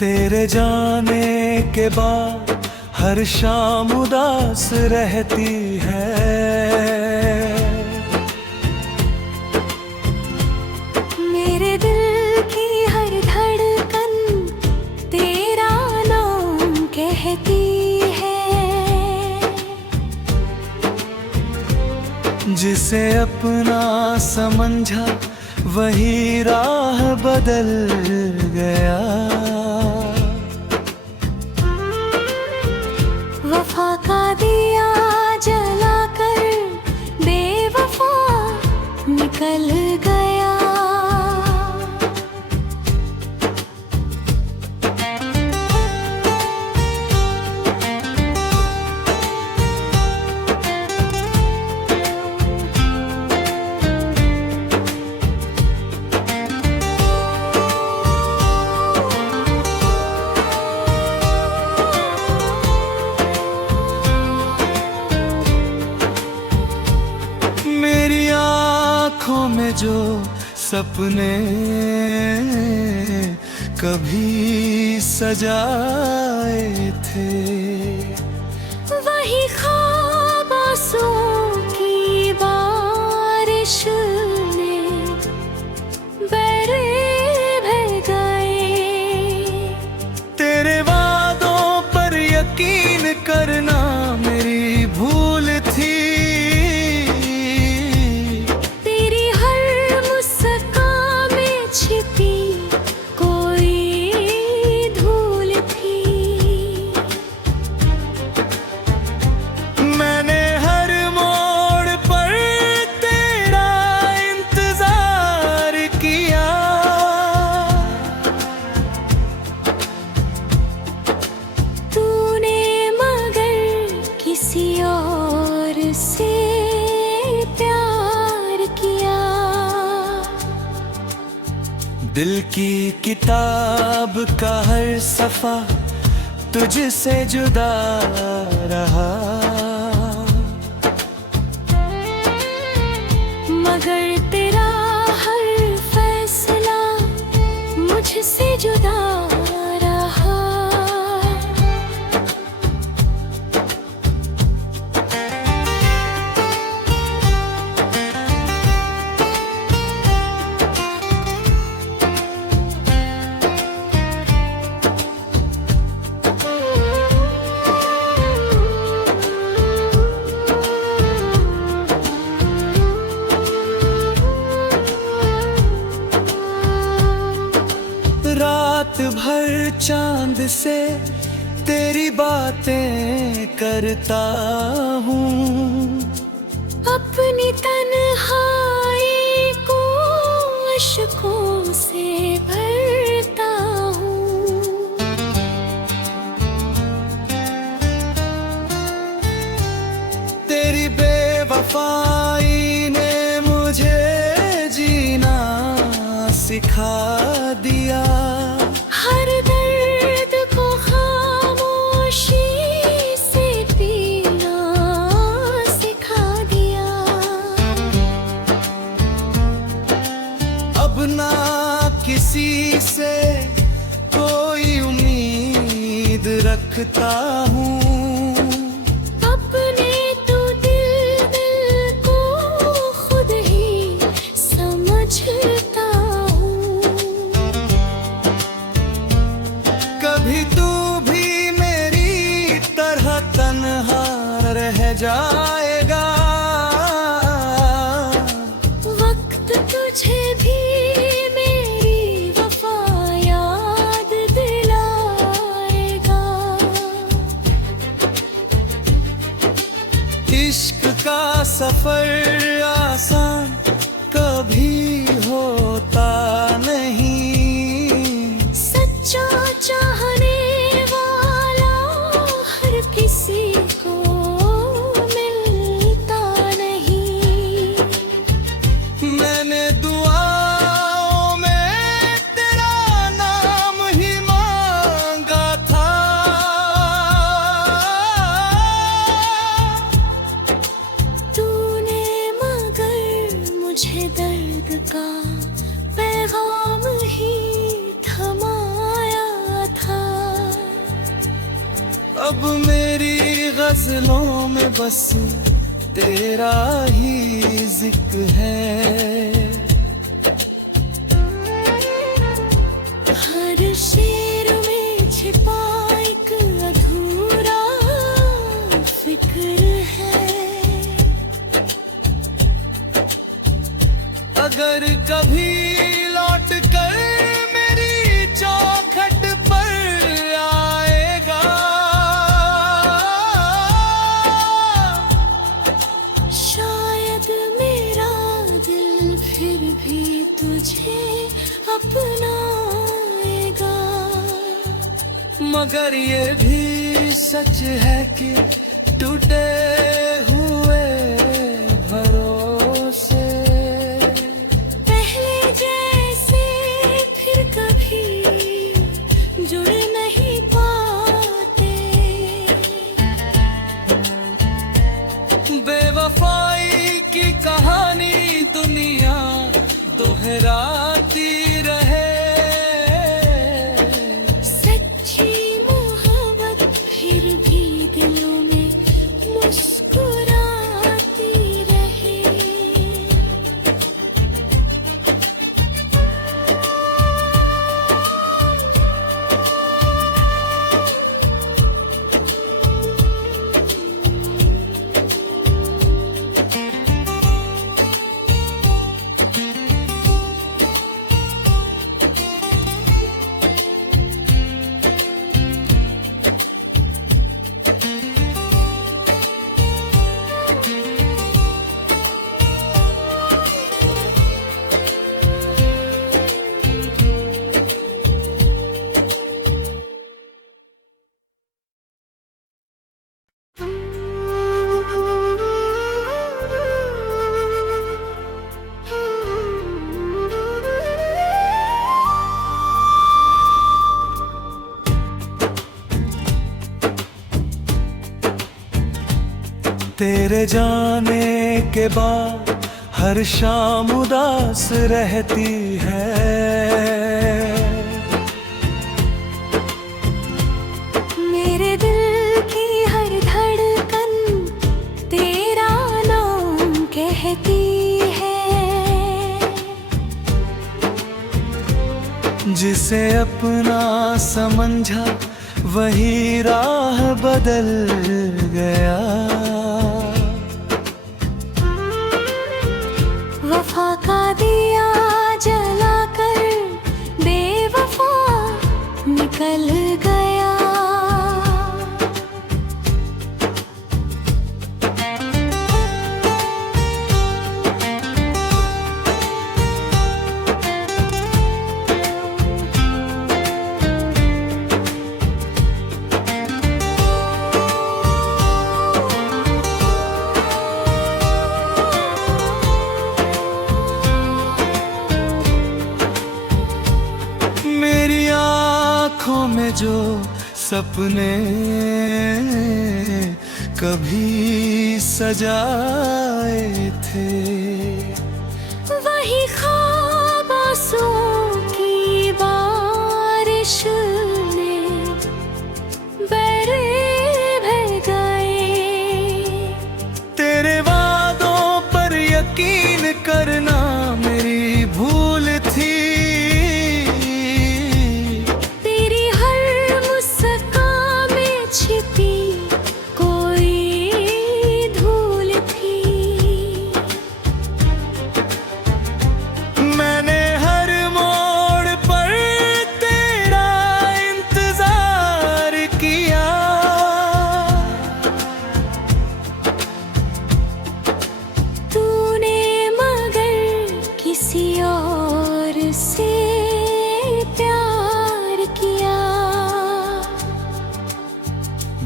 तेरे जाने के बाद हर शाम उदास रहती है। मेरे दिल की हर धड़कन तेरा नाम कहती है। जिसे अपना समझा वही राह बदल गया। वफा का दिया जलाकर बेवफा निकल गया। मेरी आँखों में जो सपने कभी सजाए थे, वही ख्वाब आंसुओं की बारिश में बहरे बह गए। तेरे वादों पर यकीन करना मेरी भूल थी। तेरी हर मुस्कान में छिपी कोई धूल थी। मैंने हर मोड़ पर तेरा इंतजार किया। तूने मगर किसी और से प्यार किया। दिल की किताब का हर सफा तुझसे जुदा रहा। मगर तेरा हर फैसला मुझसे जुदा रहा। रात भर चांद से तेरी बातें करता हूँ। अपनी तन्हाई को अश्कों से भरता हूँ। तेरी बेवफाई ने मुझे जीना सिखा दिया। हर दर्द को खामोशी से पीना सिखा दिया। अब ना किसी से कोई उम्मीद रखता हूँ। अपने तो दिल को खुद ही समझता हूँ। कभी तू भी मेरी तरह तन्हा रह जाएगा। वक्त तुझे भी मेरी वफा याद दिलाएगा। इश्क का सफर आसान कभी होता नहीं। सच्चा चाहने वाला हर किसी को मिलता नहीं। मैंने दुआओं में तेरा नाम ही मांगा था। तूने अब मेरी गजलों में बस तेरा ही जिक्र है। हर शेर में छिपा एक अधूरा फिक्र है। अगर कभी लौट कर मेरी चौखट पर आएगा, शायद मेरा दिल फिर भी तुझे अपनाएगा। मगर ये भी सच है कि टूटे हुए भरोसे पहले जैसे फिर कभी जुड़ नहीं पाते। बेवफाई की कहानी दुनिया दोहराती रहे। सच्ची मोहब्बत फिर भी दिलों में मुस्कुराती रहे। तेरे जाने के बाद हर शाम उदास रहती है। मेरे दिल की हर धड़कन तेरा नाम कहती है। जिसे अपना समझा वही राह बदल गया। वफा का दिया जलाकर बेवफा निकल गया। आँखों में जो सपने कभी सजाए थे, वही ख्वाब आंसुओं की बारिश में बहरे बह गए। तेरे वादों पर यकीन करना मेरी भूल थी।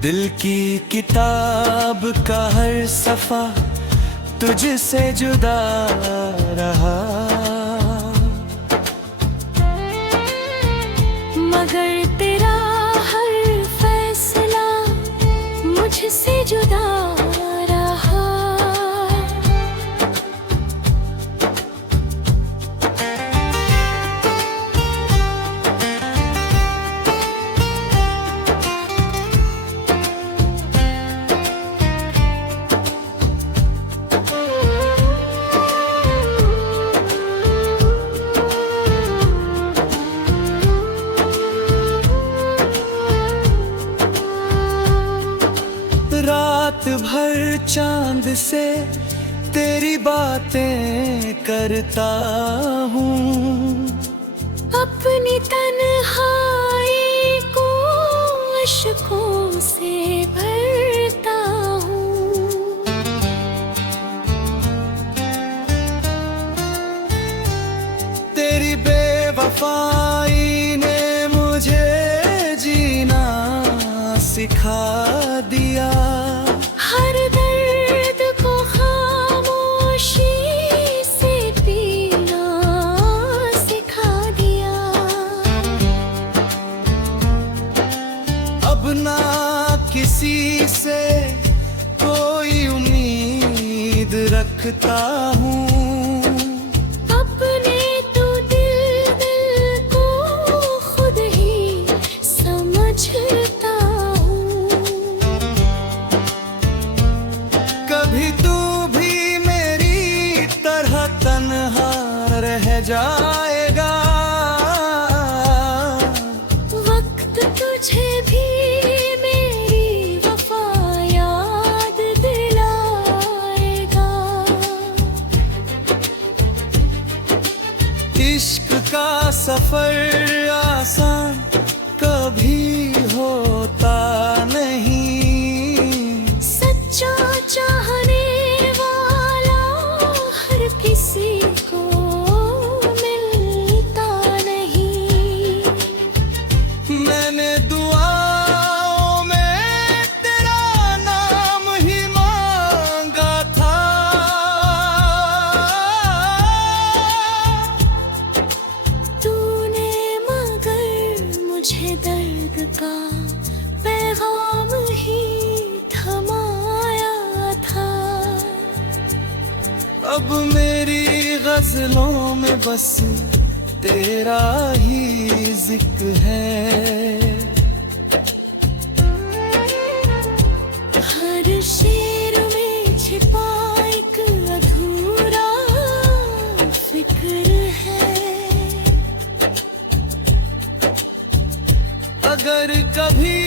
दिल की किताब का हर सफा तुझसे जुदा रहा, मगर तेरा हर फैसला मुझसे जुदा रहा। से तेरी बातें करता हूँ। अपनी तन्हाई को अश्कों से भरता हूँ। तेरी बेवफाई ने मुझे जीना सिखा दिया। हर दर्द को खामोशी से पीना सिखा दिया। अब ना किसी से कोई उम्मीद रखता हूँ। अपने तो दिल को खुद ही समझता हूँ। कभी तू भी मेरी तरह तन्हा रह जाएगा। वक्त तुझे भी मेरी वफा याद दिलाएगा। इश्क का सफर आसान कभी होता नहीं। सच्चा चाहने वाला हर किसी को मिलता नहीं। मैंने दुआओं में तेरा नाम ही मांगा था। तूने मगर मुझे दर्द का पैगाम ही थमाया था। अब मेरी गजलों में बस तेरा ही जिक्र है। हर शेर में छिपा एक अधूरा फिक्र है। अगर कभी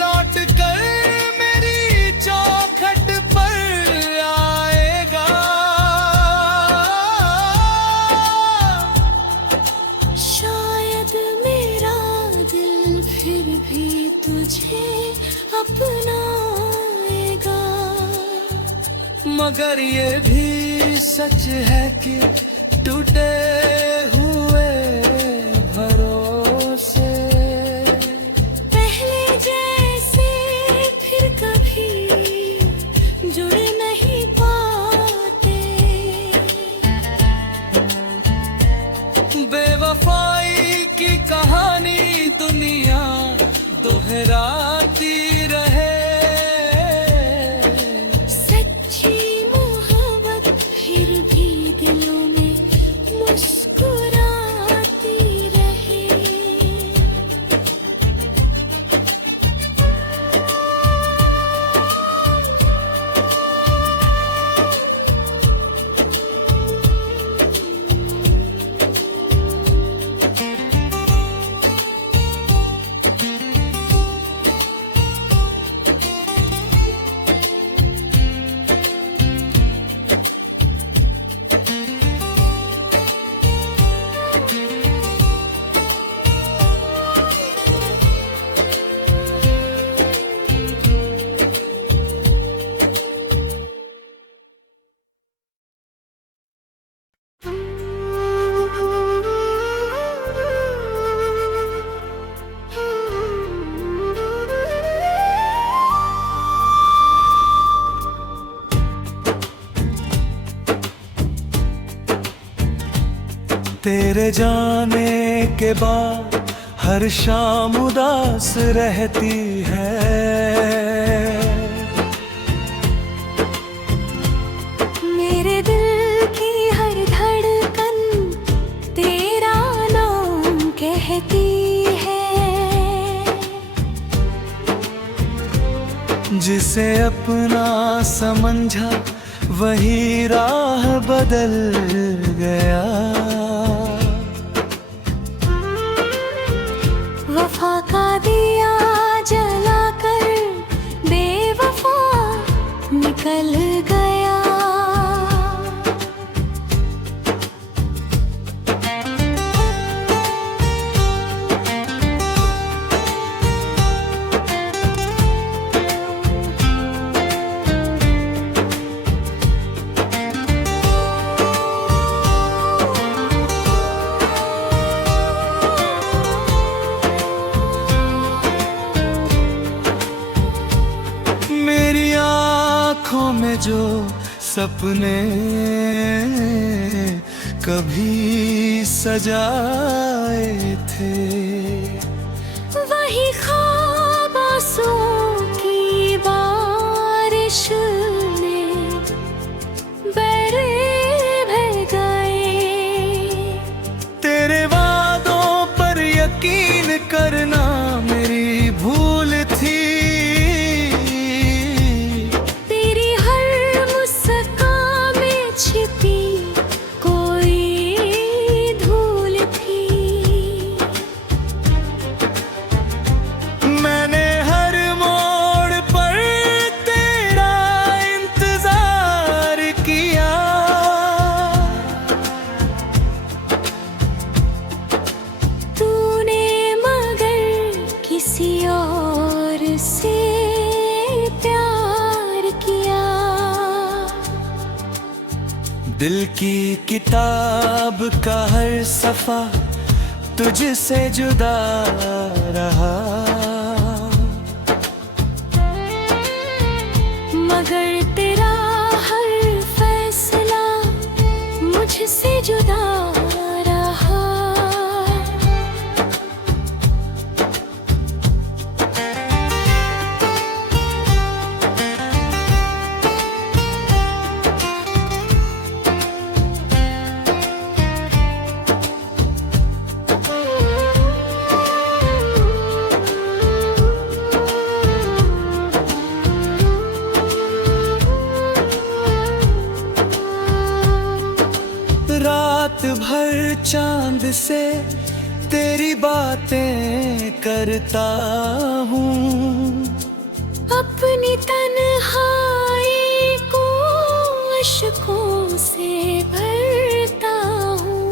लौट कर मेरी चौखट पर आएगा। शायद मेरा दिल फिर भी तुझे अपनाएगा। मगर ये भी सच है कि टूटे हुए भरोसे पहले जैसे फिर कभी जुड़ नहीं पाते। बेवफाई की कहानी दुनिया दोहराती रहे। सच्ची मोहब्बत फिर भी दिलों में मुस्कुराती रहे। तेरे जाने के बाद हर शाम उदास रहती है। मेरे दिल की हर धड़कन तेरा नाम कहती है। जिसे अपना समझा वही राह बदल गया। वफा का दिया जलाकर बेवफा निकल गया। में जो सपने कभी सजाए थे, वही ख्वाब आंसुओं की बारिश में बहरे बह गए। तेरे वादों पर यकीन करना मेरी भूल थी, तेरी हर मुस्कान में छिपी कोई धूल थी। मैंने हर मोड़ पर तेरा इंतजार किया, तूने मगर किसी और से प्यार किया। दिल की किताब का हर सफा तुझसे जुदा रहा, मगर तेरा हर फैसला मुझसे जुदा रहा। रात भर चांद से तेरी बातें करता हूँ, अपनी तन्हाई को अश्कों से भरता हूँ।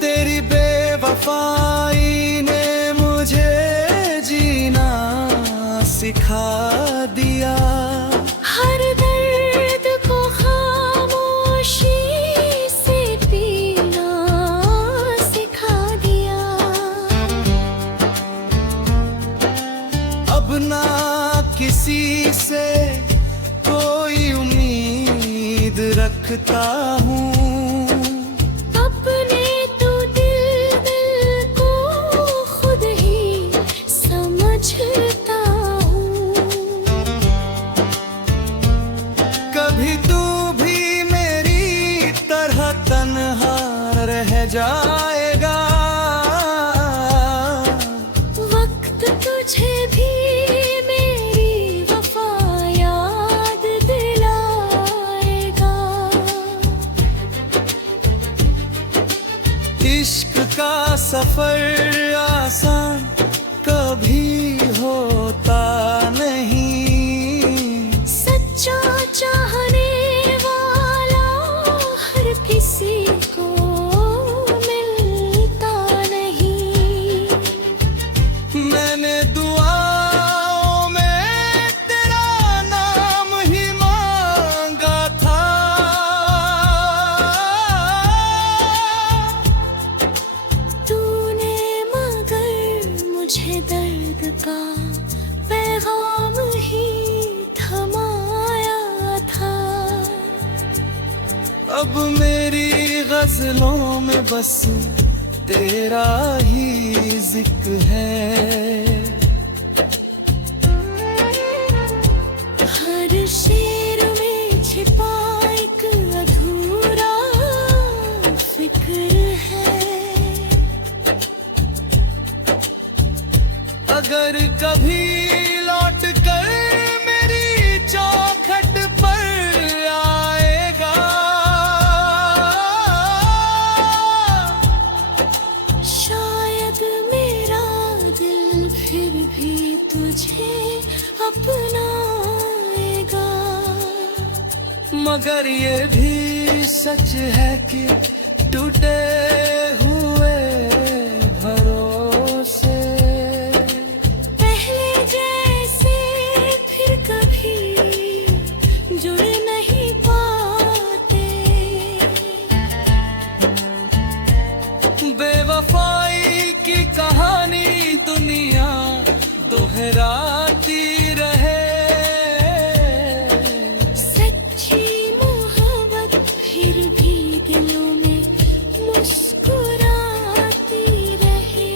तेरी बेवफाई ने मुझे जीना सिखा दिया, हर दर्द को खामोशी से पीना सिखा दिया। अब ना किसी से कोई उम्मीद रखता हूँ, अपने तो दिल को खुद ही समझता हूँ। कभी तू भी मेरी तरह तन्हा रह जाएगा, वक्त तुझे भी मेरी वफा याद दिलाएगा। इश्क का सफर आसान कभी होता नहीं, सच्चा चाहने वाला हर किसी को मिलता नहीं। मैंने दुआओं में तेरा नाम ही मांगा था, तूने मगर मुझे दर्द का पैगाम ही थमाया था। अब मेरी गजलों में बस तेरा ही जिक्र है, हर शेर में छिपा एक अधूरा फिक्र है। अगर कभी लौट कर मेरी चौखट पर आएगा, शायद मेरा दिल फिर भी तुझे अपनाएगा। मगर ये भी सच है कि टूटे हुए भरोसे पहले जैसे फिर कभी जुड़ नहीं पाते। बेवफाई की कहानी दुनिया गिलों में मुस्कुराती रहे।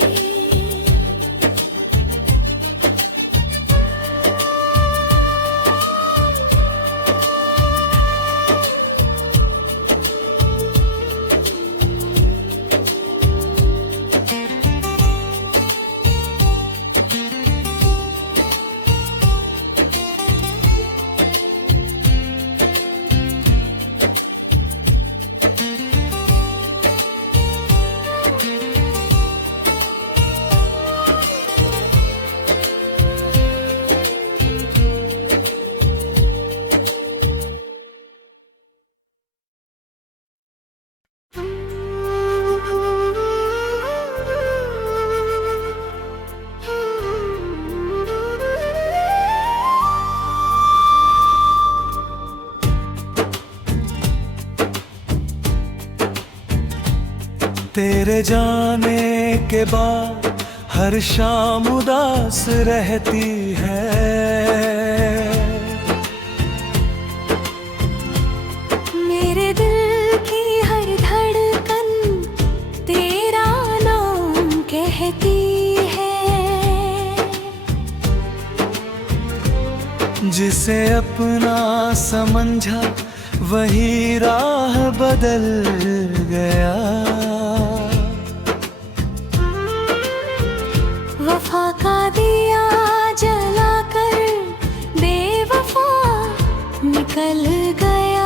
तेरे जाने के बाद हर शाम उदास रहती है। मेरे दिल की हर धड़कन तेरा नाम कहती है। जिसे अपना समझा वही राह बदल गया। वफा का दिया जलाकर बेवफा निकल गया।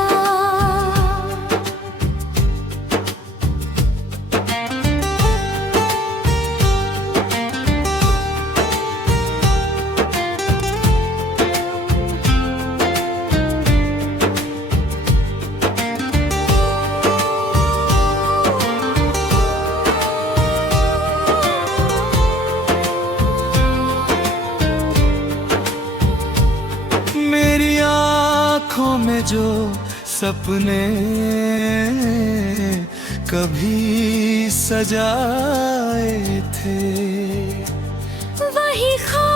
मेरी आँखों में जो सपने कभी सजाए थे वही ख्वाब